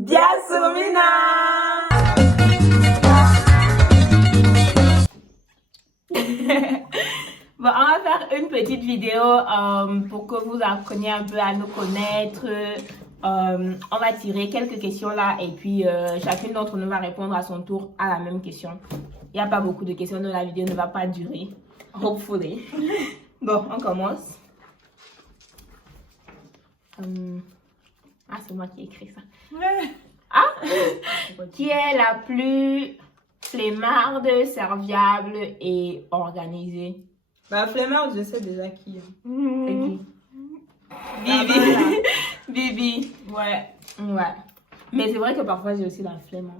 Biasumina! Bon, on va faire une petite vidéo pour que vous appreniez un peu à nous connaître. On va tirer quelques questions là et puis chacune d'entre nous va répondre à son tour à la même question. Il n'y a pas beaucoup de questions, donc la vidéo ne va pas durer. Hopefully. Bon, on commence. Ah, c'est moi qui ai écrit ça. Ah! Qui est la plus flemmarde, serviable et organisée? Bah, flemmarde, je sais déjà qui. C'est qui? Bibi. Bibi. Ouais. Ouais. Mais c'est vrai que parfois j'ai aussi la flemme.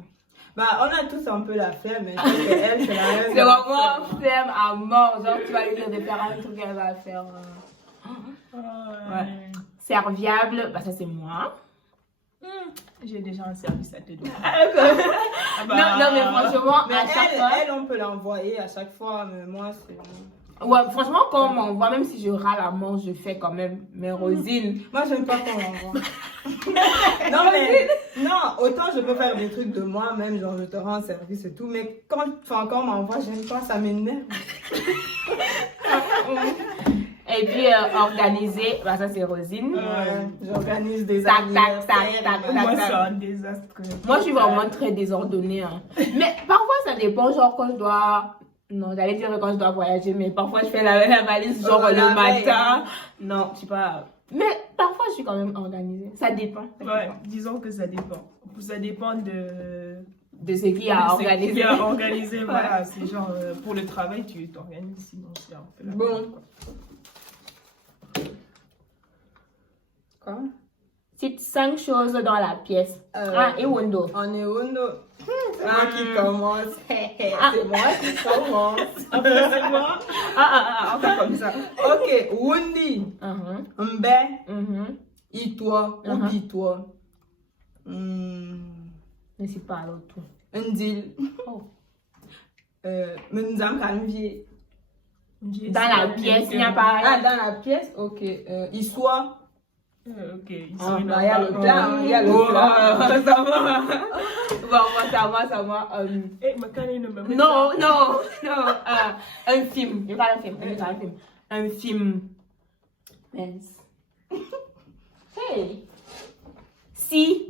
Bah, on a tous un peu la flemme, mais je pense qu'elle, c'est la même. C'est vraiment flemme à mort. Genre, tu vas lui dire de faire un truc, elle va faire. Ouais. Serviable, bah, ça c'est moi. J'ai déjà un service à te donner. Non, mais franchement, Mais à chaque fois. elle, on peut l'envoyer à chaque fois, mais moi, c'est. Ouais, franchement, quand on m'envoie, même si je râle à mort, je fais quand même mes rosines. Moi, j'aime pas qu'on m'envoie. Non, mais. Non, autant je peux faire des trucs de moi-même, genre je te rends service et tout, mais quand on m'envoie, j'aime pas, ça m'énerve. Et puis, organiser, bah, ça c'est rosine. Ouais, j'organise des Tac, anniversaires. tac, tac, tac, Moi, tac. c'est un désastre. Moi, je suis vraiment très désordonnée. Hein. Mais parfois, ça dépend. Genre, quand je dois. Non, j'allais dire quand je dois voyager, mais parfois, je fais la valise, genre le la veille, matin. Non, je sais pas. Mais parfois, je suis quand même organisée. Ça dépend. Ça Ouais, dépend. disons que ça dépend. Ça dépend de De ce qu'il y a ce organisé. qui a organisé. Voilà, c'est genre pour le travail, tu t'organises, sinon c'est un peu la Bon. merde, quoi. Quoi? Cite 5 choses dans la pièce. Et Wondo. On est Undo. C'est moi qui commence. C'est moi qui commence. C'est moi. On fait comme ça. Ok, Wundi. Mbe. Itoi. Ou bitoi. Ne sais pas l'autre. Ndil. Oh. Mnzam Kanvie. Dans la pièce, il n'y a pas. Ah, dans la pièce? Ok. Issois. Ok, ici, Ah, il y a le plan. Il y a le Oh, plan. ça va. Bon, moi, ça va. Eh, ma canne ne me met Non. Un film. Je parle un film. Un film. Mince. Hey. Si.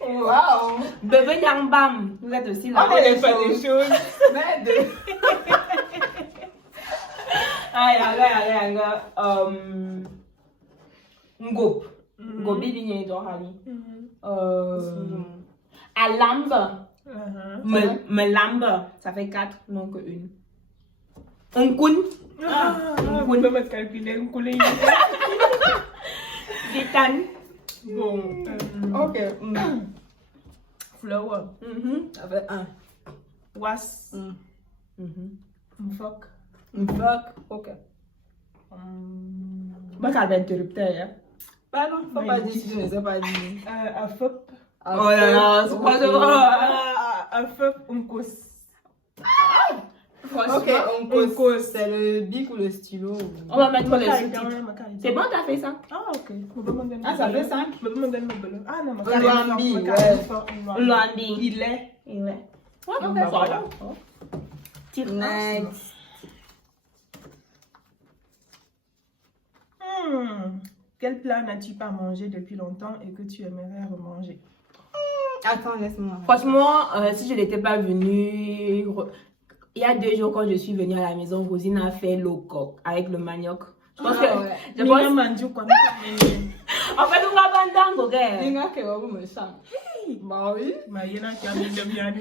Wow. Bébé Nyambam. Vous êtes aussi là. On est pas des choses. Merde. Allez. Ngop. Ngobi binye do hali. Alambe. Me lambe. Ça fait 4, non que 1. Unkun. On peut me calculer un couler. Ditan. Bon. Ok. Flower. Ça fait 1. Was. Mfok. Fuck. Ok. Moi, ça va interrupter. Bah non, faut pas dire si je ne sais pas dire. Un fop. Oh là là, c'est pas de Un fop, un cos. Ok, on cause. C'est le bic ou le stylo? On va mettre les sous-titres. C'est bon, t'as fait ça? Ah, ok. Ah, ça fait 5? Ah, non, Luambi, Luambi. Il est. Ouais. Ok, voilà. Tire Next. Quel plat n'as-tu pas mangé depuis longtemps et que tu aimerais remanger? Attends, laisse-moi. Franchement, si je n'étais pas venue, il y a 2 jours quand je suis venue à la maison, Rosine a fait le coq avec le manioc. Je pense que. Je pense... En fait, on va pas ok? Dinga que vous me chante. Bah oui. Il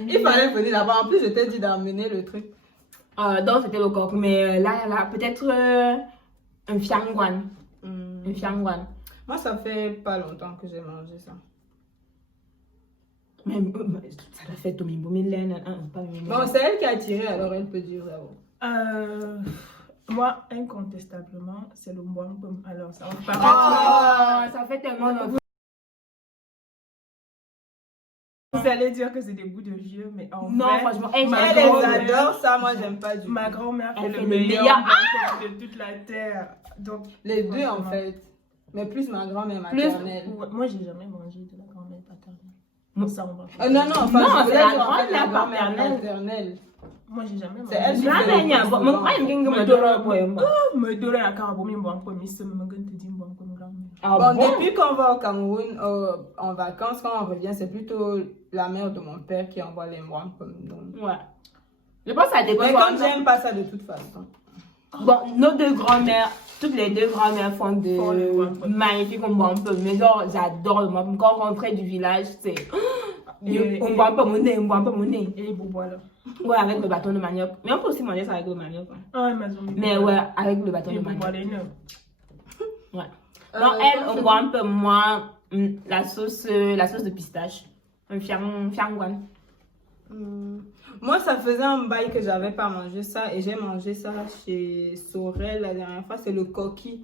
Il fallait venir là-bas. En plus, je t'ai dit d'emmener le truc. Donc, c'était le coq. Mais là, peut-être un fiangwan. Un fiangwan. Moi, ça fait pas longtemps que j'ai mangé ça. Mais ça l'a fait Tommy Boumilène. Bon, c'est elle qui a tiré, alors elle peut dire là-haut. Moi, incontestablement, c'est le moine. Alors, ça va Oh, paraître. ça fait tellement longtemps. Vous allez dire que c'est des bouts de vieux, mais en Non, vrai, franchement, Elle, elle adore ça, moi, j'aime pas du tout. ma grand-mère fait Elle le fait le meilleur meilleur. de toute la terre. Donc, Les deux, en franchement. fait. Mais plus ma grand-mère Plus- maternelle. Ouais, moi, j'ai jamais mangé de la grand-mère paternelle. Moi, ça, on va pas. Non, non, enfin, Non, je c'est voulais la dire, en fait, la grand-mère grand-mère paternelle. maternelle. Moi, j'ai jamais mangé. C'est elle qui Jamais, fait le il y a plus bon. souvent. Moi, il y a Me me dora donne me dora la carabo mi bon pour mi se me gun te dit bon comme grand-mère. Ah Bon, bon? depuis qu'on va au Cameroun en vacances, quand on revient, c'est plutôt la mère de mon père qui envoie les mois comme nous. Ouais. Je pense que ça dépend. Mais Par comme exemple, j'aime pas ça de toute façon. bon, nos deux grand-mères, toutes les deux grand-mères font Font le de wampa. magnifiques wampa. Mais genre, j'adore le wampa. Quand on rentrait du village, c'est. Et- On boit un peu mon nez, on boit un peu mon nez. Et les bobois là. Ouais, avec le bâton de manioc. Mais on peut aussi manger ça avec le manioc. Ouais. Ah, mais ils ont mis Mais bobois. ouais, avec le bâton Les de manioc. bobois, les neufs. Ouais. Non, elle, quand on je- boit un peu moins la sauce de pistache. Un fiangwan. Moi, ça faisait un bail que j'avais pas mangé ça et j'ai mangé ça chez Sorel la dernière fois, c'est le coquille.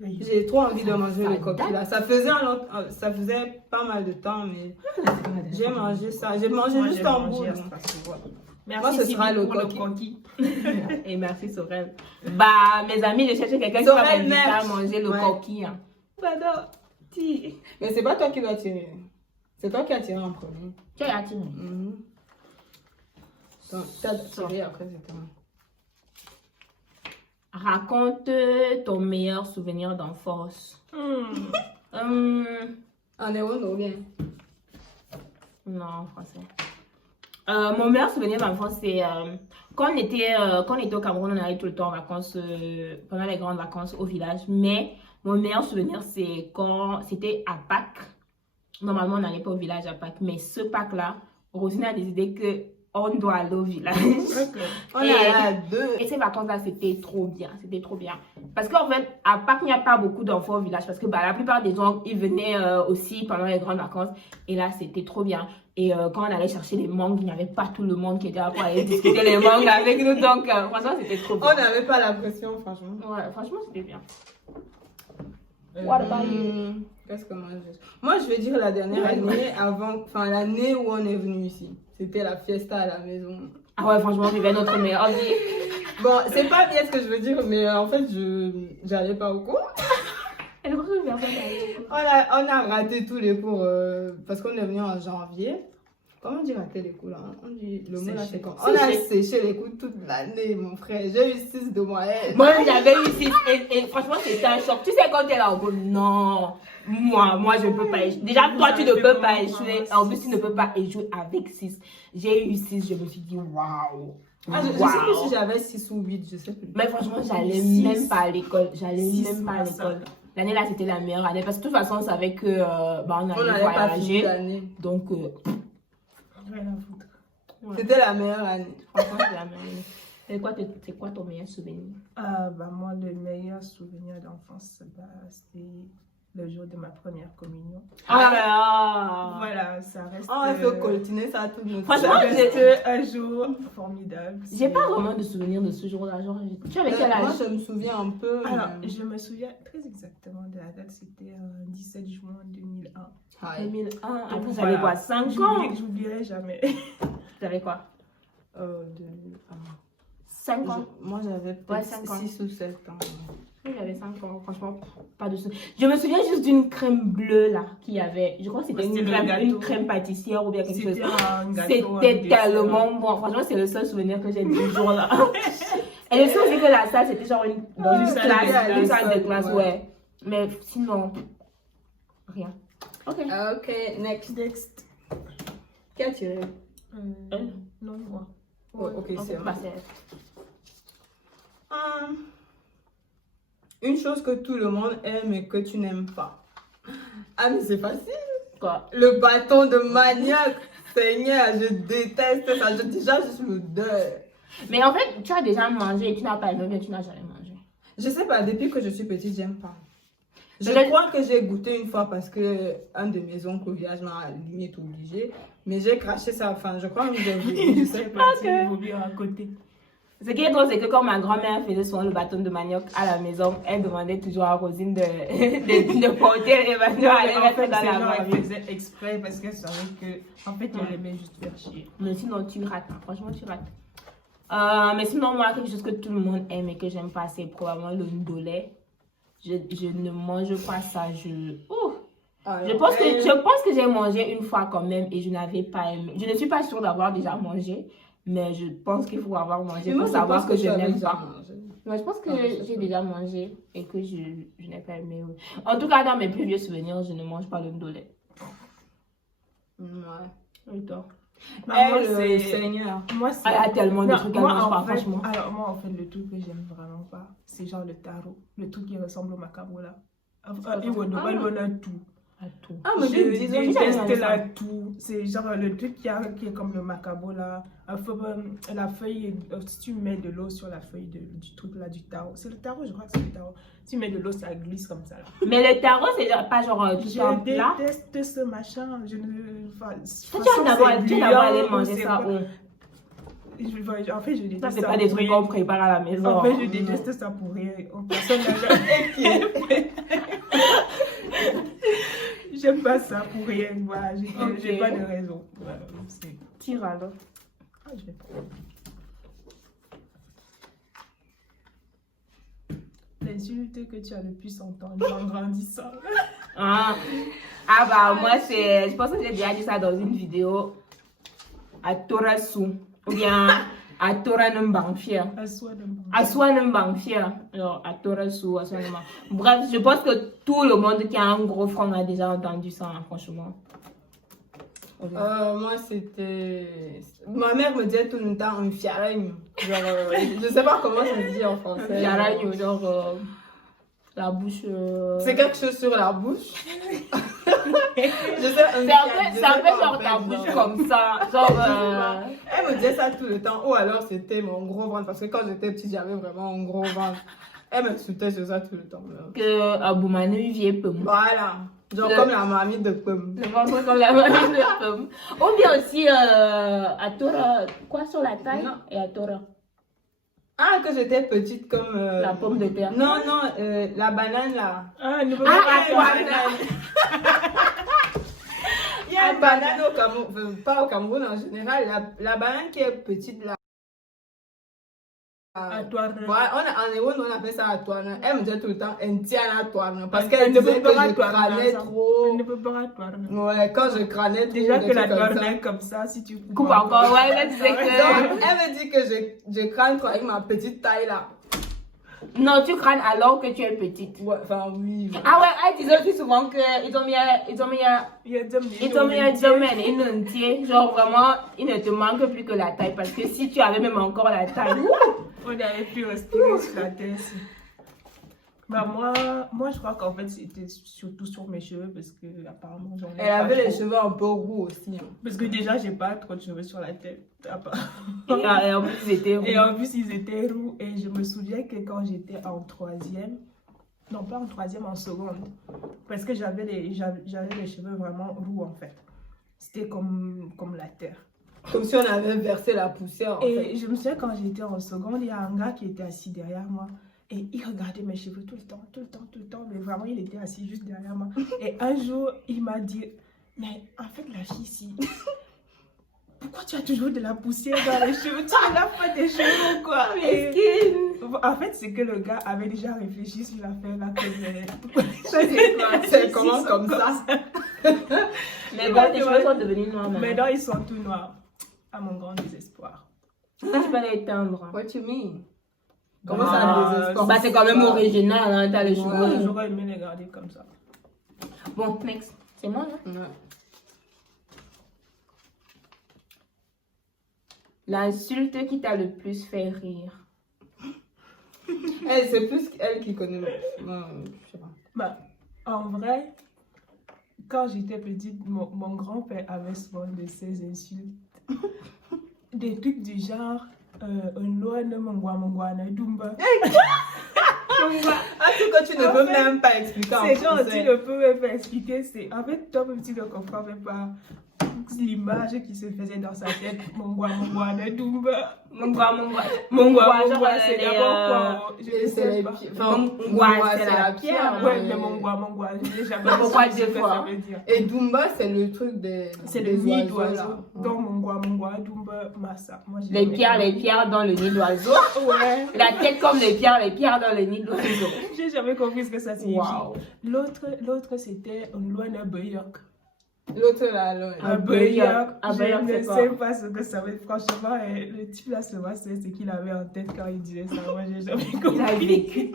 Oui. J'ai trop envie de manger ça le coquille là. Ça faisait pas mal de temps, mais j'ai mangé ça. J'ai mangé Moi, juste j'ai en mangé boule. à Strasbourg. Merci, Moi, ce Sylvie, sera le pour coquille. Et merci, Sorel. Bah, mes amis, je cherchais quelqu'un qui va Sorel, m'inviter à merci. manger le Ouais. coquille. Hein. Pardon, ti. Mais c'est pas toi qui dois tirer. C'est toi qui as tiré en premier. Qui a tiré? T'as tiré après, c'est toi. Raconte ton meilleur souvenir d'enfance. En héros, non, bien. Non, en français. Mon meilleur souvenir d'enfance, c'est quand on était au Cameroun, on allait tout le temps en vacances, pendant les grandes vacances au village. Mais mon meilleur souvenir, c'est quand c'était à Pâques. Normalement, on n'allait pas au village à Pâques, mais ce Pâques-là, Rosine a décidé qu'on doit aller au village. On Et- est à deux. Et ces vacances-là, c'était trop bien. C'était trop bien. Parce qu'en fait, à Pâques, il n'y a pas beaucoup d'enfants au village. Parce que bah, la plupart des gens, ils venaient aussi pendant les grandes vacances. Et là, c'était trop bien. Et quand on allait chercher les mangues, il n'y avait pas tout le monde qui était là pour aller discuter les mangues avec nous. Donc, franchement, c'était trop On bien. n'avait pas la pression, franchement. Ouais, franchement, c'était bien. What about Qu'est-ce que moi je vais dire la dernière année enfin l'année où on est venu ici. C'était la fiesta à la maison. Ah ouais, franchement, on vivait notre meilleure vie. Bon, c'est pas bien ce que je veux dire, mais en fait, j'allais pas au cours. Elle est bien On a raté tous les cours parce qu'on est venu en janvier. Comment on dit rater les cours là? On dit le mot là, c'est quoi? On a séché les cours toute l'année, mon frère. J'ai eu 6 de moyenne. Moi, j'avais eu 6 et franchement, c'était un choc. Tu sais, quand t'es là, on dit non, moi, je ne peux pas échouer. Déjà, toi, tu ne peux pas échouer. En plus, tu ne peux pas échouer avec 6. J'ai eu 6, je me suis dit waouh. Ah, je sais plus si j'avais 6 ou 8, je sais plus. Mais franchement, j'allais même pas à l'école. J'allais même pas à l'école. L'année là, c'était la meilleure année parce que de toute façon, on savait que on allait pas fini voyager. l'année. Donc, Rien à foutre. ouais. C'était la meilleure année. Franchement, c'est la meilleure année. C'est quoi ton meilleur souvenir? Bah, moi, le meilleur souvenir d'enfance, bah, c'était le jour de ma première communion. Ah là là. Voilà, ça reste. Il faut continuer ça toute notre Franchement, ça vie. reste un jour formidable. J'ai pas vraiment de souvenir de ce jour-là. Genre, tu avais quel Moi, âge? je me souviens un peu. Alors, je me souviens très exactement de la date, c'était 17 juin 2001. 2001. Après, Donc, j'avais quoi? 5 ans? J'oublierai jamais. T'avais quoi? 5 ans? Moi, j'avais Ouais, peut-être 5 ans. 6 ou 7 ans. Oui, j'avais 5 ans, franchement, pas de soucis. Je me souviens juste d'une crème bleue là qu'il y avait. Je crois que c'était C'était une le crème, gâteau. une crème pâtissière ou bien quelque chose. C'était un gâteau. C'était avec des tellement bon. Franchement, c'est le seul souvenir que j'ai de ce jour-là. Et le seul, c'est que la salle, c'était genre dans une salle de classe, une classe, salle de classe, ouais. ouais. Mais sinon, rien. Ok. Ok, next. Qui a tiré? Non, moi. Oh, ok, c'est Bah, c'est- Une chose que tout le monde aime et que tu n'aimes pas. Ah, mais c'est facile. quoi? Le bâton de manioc. Seigneur, je déteste ça. Déjà, je suis le deuil. Mais en fait, tu as déjà mangé et tu n'as pas aimé, mais tu n'as jamais mangé. Je sais pas, depuis que je suis petite, j'aime pas. Je Peut-être- crois que j'ai goûté une fois parce que un de mes oncles au village m'a limite obligé. Mais j'ai craché ça. Enfin, je crois que j'ai voulu. Je sais pas. Il vaut mieux à côté. Ce qui est drôle, c'est que quand ma grand-mère faisait souvent le bâton de manioc à la maison, elle demandait toujours à Rosine de porter les bâtons à les En mettre fait, dans ces la gens, ils marmite. faisaient exprès parce qu'elles savaient que, en fait, elle aimait juste faire chier. Mais sinon, tu rates. Hein. Franchement, tu rates. Mais sinon, moi, quelque chose que tout le monde aime et que j'aime pas, c'est probablement le ndolé. je ne mange pas ça. Alors, Je pense que j'ai mangé une fois quand même et je n'avais pas aimé. Je ne suis pas sûre d'avoir déjà mangé, mais je pense qu'il faut avoir mangé pour savoir que je n'aime pas. Moi, je pense que j'ai déjà mangé et que je n'ai pas aimé. Oui. En tout cas, dans mes plus vieux souvenirs, je ne mange pas le ndolé. Ouais. Et toi? Moi, c'est Seigneur. Moi, c'est... Il y a tellement de trucs à manger, franchement. Alors, moi, en fait, le truc que j'aime vraiment pas, c'est genre le taro. Le truc qui ressemble au macabre, là. Il a tout. Tout. Ah, mais Je disons, déteste la tout. C'est genre le truc qui est comme le macabo là. La feuille, si tu mets de l'eau sur la feuille du truc là, du taro. C'est le taro, je crois que c'est le taro. Si tu mets de l'eau, ça glisse comme ça là. Mais le taro, c'est pas genre tout un plat. Je déteste ce machin. Je ne. Enfin, Tu vas d'abord aller manger ça. En fait, je déteste ça. Ça, c'est pas des trucs qu'on prépare à la maison. En fait, je déteste ça pour rien. Personne n'a jamais. J'aime pas ça pour rien. Voilà, j'ai pas de raison. Voilà, Tire alors. Ah, je vais pas. L'insulte que tu as le plus entendu en grandissant. Ah bah moi je pense que j'ai déjà dit ça dans une vidéo. À Torasu ou bien à Toranembangfia. Aswanembangfia. Alors à Torasu, Aswanembang. Bref, je pense que tout le monde qui a un gros front a déjà entendu ça, hein, franchement. Moi, c'était... Ma mère me disait tout le temps un fiaragne. Genre, je sais pas comment ça se dit en français. Fiaragne, genre la bouche... C'est quelque chose sur la bouche. C'est un peu genre ta bouche comme ça. Genre... Elle me disait ça tout le temps. Ou alors c'était mon gros ventre. Parce que quand j'étais petite, j'avais vraiment un gros ventre. Elle me sautait sur ça tout le temps. Là. Que Aboumane vieille pomme. Voilà. Genre comme la mamie de pomme. Le ventre comme la mamie de pomme. Ou bien aussi à Tora, quoi sur la taille? Non. Et à Tora. Ah, que j'étais petite comme... La pomme de terre. Non, la banane là. Ah, ne à toi. Il y a une banane au Cameroun, pas au Cameroun en général, la banane qui est petite là. À toi. Voilà, en Ewan, on appelle ça à toi. Elle me disait tout le temps, un tien à toi. Parce Elle qu'elle ne disait peut que pas je crânais trop. Elle ne peut pas à toi. Ouais, quand je crânais trop. Déjà que la comme toile est comme ça, si tu Coupe encore, ouais, elle disait que... Donc, elle me dit que je crâne trop avec ma petite taille là. Non, tu crânes alors que tu es petite. Ouais, enfin oui. Ah ouais, elle disait aussi souvent qu'ils ont mis un domaine, une entier. Genre vraiment, il ne te manque plus que la taille. Parce que si tu avais même encore la taille, on n'avait plus respirer sur la tête. Bah moi, je crois qu'en fait, c'était surtout sur mes cheveux parce que apparemment j'en ai Elle avait les cheveux un peu roux aussi. Hein. Parce que déjà, j'ai pas trop de cheveux sur la tête. Et en plus, ils étaient roux. Et en plus, ils étaient roux. Et je me souviens que quand j'étais en troisième, non pas en troisième, en seconde, parce que j'avais les cheveux vraiment roux en fait. C'était comme la terre. Comme si on avait versé la poussière en fait. Et je me souviens quand j'étais en seconde, il y a un gars qui était assis derrière moi. Et il regardait mes cheveux tout le temps. Mais vraiment, il était assis juste derrière moi. Et un jour, il m'a dit, mais en fait, la fille ici, pourquoi tu as toujours de la poussière dans les cheveux? Tu ne laves pas tes cheveux ou quoi? En fait, c'est que le gars avait déjà réfléchi sur l'affaire là. C'est comment comme ça? Mais bon, tes cheveux sont devenus noirs maintenant. Maintenant, ils sont tout noirs. À mon grand désespoir. Tu peux les teindre. What you mean? Comment ça désespoir? Bah, c'est quand même original, hein, t'as les cheveux. Ouais, j'aurais aimé les garder comme ça. Bon, next. C'est moi, là? Ouais. L'insulte qui t'a le plus fait rire. C'est plus elle qui connaît le plus. Je sais pas. Bah, en vrai, quand j'étais petite, mon grand-père avait souvent de ces insultes. Des trucs du genre, Un truc que tu ne peux même pas expliquer en français. C'est genre, tu français. ne peux même pas expliquer. En fait, toi-même, tu ne comprends même pas. l'image qui se faisait dans sa tête. Mongwa de Dumba. Mongwa, genre c'est les, d'abord quoi? Je ne sais pas. Mongwa, c'est la pierre. Ouais, mais Mongwa, je n'ai jamais Mongwa, su ce que ça veut dire. Et Dumba, c'est le truc des. C'est le nid d'oiseau. Donc Mongwa, Dumba, Massa. Les pierres dans le nid d'oiseau. Ouais. La tête comme les pierres dans le nid d'oiseau. J'ai jamais compris ce que ça signifie. Wow. L'autre c'était un loin de Beyok. L'autre là, là. Un Beyok. Beyok, Je ne c'est quoi? sais pas ce que ça veut dire. Franchement, le type là, c'est ce qu'il avait en tête quand il disait ça. Moi, j'ai jamais Il a compris. vécu.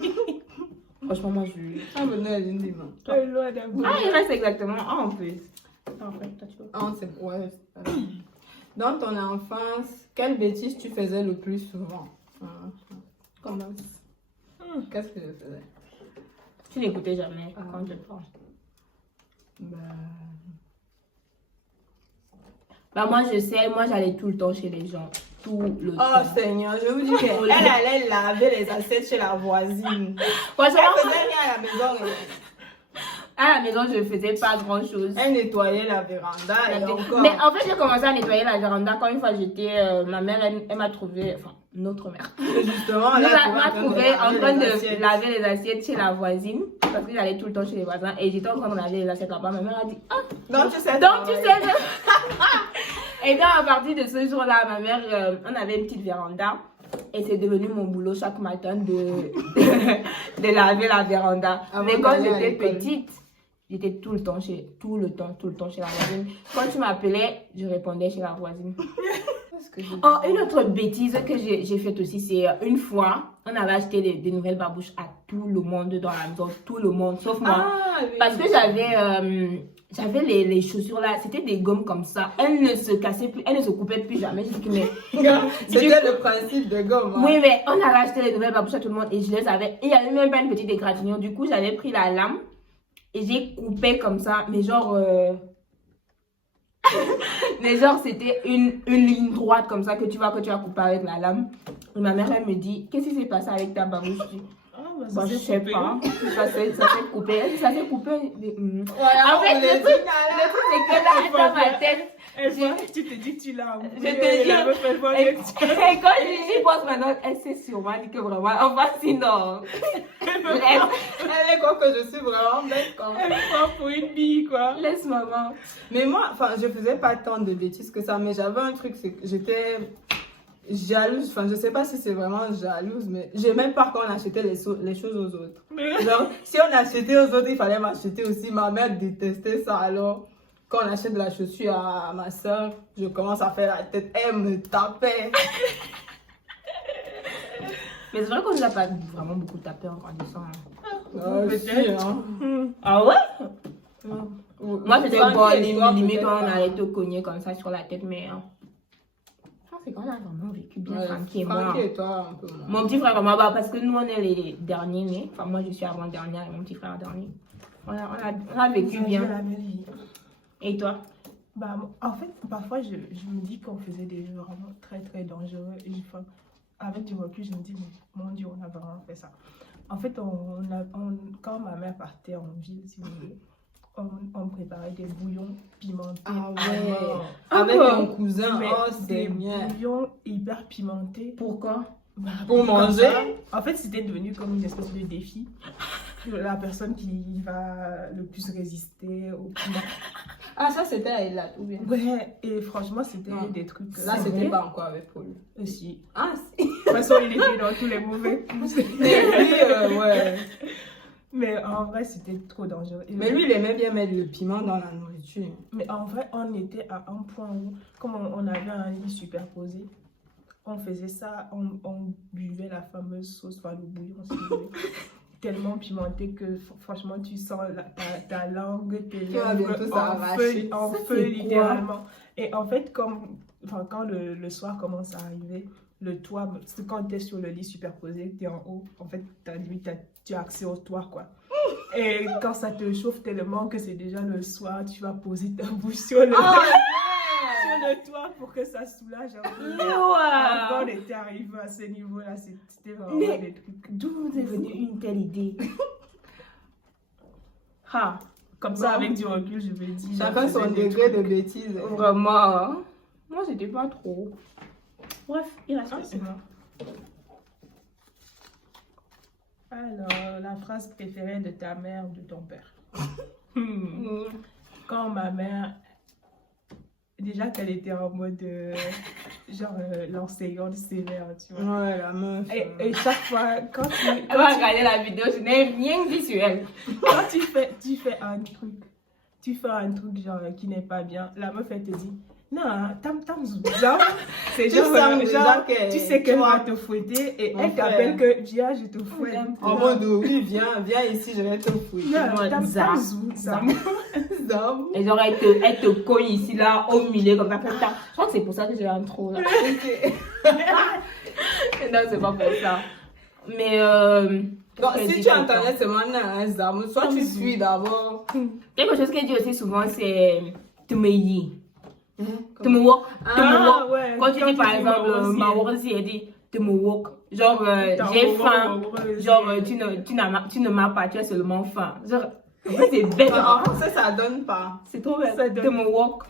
Franchement, moi, je. Ah, mais non, elle est une dimanche. Un loin de Beyok. Ah, il reste exactement un en plus. En fait, toi, tu vois. Ah, c'est. Ouais. Dans ton enfance, quelle bêtise tu faisais le plus souvent? Commence. Qu'est-ce que je faisais? Tu n'écoutais jamais quand je parle. Bah moi je sais, moi j'allais tout le temps chez les gens, tout le temps. Oh Seigneur, je vous dis qu'elle allait laver les assiettes chez la voisine. Franchement, Elle faisait rien à la maison. à la maison je faisais pas grand chose. Elle nettoyait la véranda et encore. Mais en fait j'ai commencé à nettoyer la véranda quand une fois j'étais, ma mère elle m'a trouvé, enfin notre mère, Justement, elle elle m'a trouvé en train de assiettes. laver les assiettes chez la voisine parce que j'allais tout le temps chez les voisins et j'étais en train de laver les assiettes là-bas. Ma mère a dit ah Donc tu sais. donc tu sais. Et donc à partir de ce jour-là, ma mère, on avait une petite véranda et c'est devenu mon boulot chaque matin de laver la véranda. Avant Mais quand d'aller à j'étais l'école. petite, j'étais tout le temps chez la voisine. Quand tu m'appelais, je répondais chez la voisine. Oh, une autre bêtise que j'ai faite aussi, c'est une fois, on avait acheté des nouvelles babouches à tout le monde dans la maison, tout le monde, sauf moi. Ah, oui. Parce que j'avais les chaussures là, c'était des gommes comme ça. Elles ne se cassaient plus, elles ne se coupaient plus jamais. J'ai dit, mais... C'était le principe de gomme. Hein. Oui, mais on avait acheté les nouvelles babouches à tout le monde et je les avais. Et il y avait même pas une petite égratignure. Du coup, j'avais pris la lame et j'ai coupé comme ça, mais genre... mais genre, c'était une ligne droite comme ça que tu vas couper avec la lame. Et ma mère, elle me dit, qu'est-ce qui s'est passé avec ta babouche? Bah, je sais pas. Ça s'est coupé. Ça s'est coupé. Voilà, En fait, le truc, c'est que là, dans ma tête, Tu te dis que tu l'as je te dis, et quand je pense maintenant, elle s'est sûrement dit que vraiment, enfin, sinon. Bref, Elle est quoi que je suis vraiment bête quand même. Elle prend pour une bille, quoi. laisse maman. Mais moi, enfin, je faisais pas tant de bêtises que ça, mais j'avais un truc, c'est que j'étais jalouse. Enfin, je sais pas si c'est vraiment jalouse, mais j'aimais pas quand on achetait les choses aux autres. Genre, si on achetait aux autres, il fallait m'acheter aussi. Ma mère détestait ça, alors quand on achète de la chaussure à ma soeur, je commence à faire la tête, elle me tapait. Mais c'est vrai qu'on n'a pas vraiment beaucoup tapé en grandissant. Peut-être. Hein. Ah ouais? Moi, c'était Quand bon, tu es toi, limite peut-être quand on pas. allait te cogner comme ça sur la tête, mais. C'est quand on a vraiment vécu bien Ouais, tranquille. Moi. Francky et toi, un peu moins. Mon petit frère, moi, bah, parce que nous, on est les derniers nés. Enfin, moi, je suis avant-dernière et mon petit frère dernier. On a vécu bien. la même vie. Et toi? Bah, en fait, parfois, je me dis qu'on faisait des jeux vraiment très, très dangereux. Et enfin, avec du recul, je me dis, mais mon Dieu, on a vraiment fait ça. En fait, quand ma mère partait en ville, si vous voulez, on préparait des bouillons pimentés. Ah ouais. Ah Avec bon? mon cousin, Mais oh des c'est bien. bouillons hyper pimentés. Pourquoi? Bah, Pour comme manger? ça. En fait, c'était devenu comme une espèce de défi. La personne qui va le plus résister au piment. Ah, ça c'était à Elat, ou bien? Ouais, et franchement, c'était Non. des trucs. Là, C'est c'était vrai? pas encore avec Paul. Aussi. Ah, si. De toute façon, il était dans tous les mauvais coups. Mais lui, ouais. Mais en vrai, c'était trop dangereux. Et Mais lui, il aimait bien mettre le piment dans la nourriture. Mais en vrai, on était à un point où, comme on avait un lit superposé, on faisait ça, on buvait la fameuse sauce, enfin le bouillon, si vous voulez, tellement pimenté que franchement, tu sens ta langue, tes vas bientôt lèvres s'arracher. en Ça, feu, c'est littéralement. Et en fait, quand le soir commence à arriver, le toit, c'est quand tu es sur le lit superposé, tu es en haut, en fait, tu as accès au toit, quoi. Et quand ça te chauffe tellement que c'est déjà le soir, tu vas poser ta bouche sur le, sur le toit pour que ça soulage un peu. Quand on était arrivé à ce niveau-là, c'était vraiment Mais des trucs. d'où vous est venue une telle idée? Ah, Comme ça, avec du recul, je me dis. Chacun son degré de bêtise. Vraiment. Hein. Moi, c'était pas trop. Bref, il reste. Ah, c'est bon. Alors, la phrase préférée de ta mère ou de ton père? Quand ma mère, déjà qu'elle était en mode, genre, l'enseignante sévère, tu vois. Ouais, la meuf. Et chaque fois, quand tu Elle va regarder la vidéo, je n'ai rien visuel. quand tu fais un truc genre qui n'est pas bien, la meuf elle te dit non, genre c'est genre, tu sais qu'elle va te fouetter et elle t'appelle que viens je te fouette. En mode oui, viens ici, je vais te fouiller. Et genre elle te cogne ici là au milieu comme ça. Je crois que c'est pour ça que j'ai un trou là. Non, c'est pas pour ça. Mais donc, si tu entendais seulement un zam, soit tu suis d'abord. Quelque chose qu'elle dit aussi souvent, c'est te me yi. Te me wok. Ouais. Quand tu dis par exemple, ma aussi, elle dit te me wok. Genre, j'ai faim. Genre, tu ne m'as pas, tu as seulement faim. Genre, en fait, c'est bête. En français, ça donne pas. C'est trop bête. Te me wok.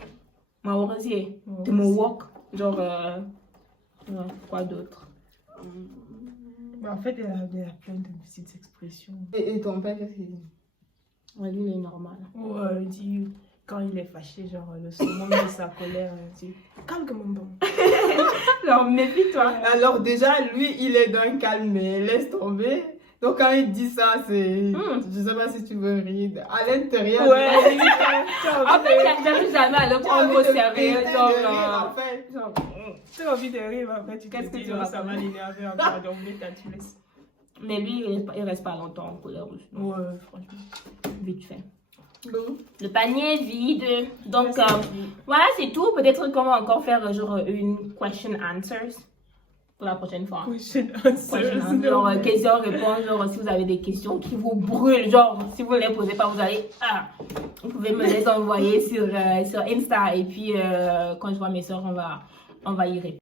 Ma aussi, te me wok. Genre, quoi d'autre? En fait, elle a plein de petites expressions. Et ton père, qu'est-ce qu'il dit? Ouais, lui, il est normal. Ouais, il dit, quand il est fâché, genre, le summum de sa colère, il dit, calme mon bon. Genre, méfie-toi. Alors, déjà, lui, il est d'un calme, mais laisse tomber. Donc, quand il dit ça, c'est. Je sais pas si tu veux rire. À l'intérieur. Ouais, en fait, j'arrive jamais à le prendre au sérieux. Genre, tu as envie de rire, en fait, tu Qu'est-ce te que dis, tu oh, racontes? ça va l'énerver encore, donc tu laisses. Mais lui, il reste pas longtemps en colère rouge. Ouais, franchement. Vite fait. bon. Le panier est vide. Donc, voilà, c'est tout. Peut-être qu'on va encore faire genre une question answers pour la prochaine fois. Question Question answers. answers. Genre, question-réponse. Genre, si vous avez des questions qui vous brûlent, genre, si vous ne les posez pas, vous allez. Vous pouvez me les envoyer sur Insta. Et puis, quand je vois mes soeurs, on va y répondre.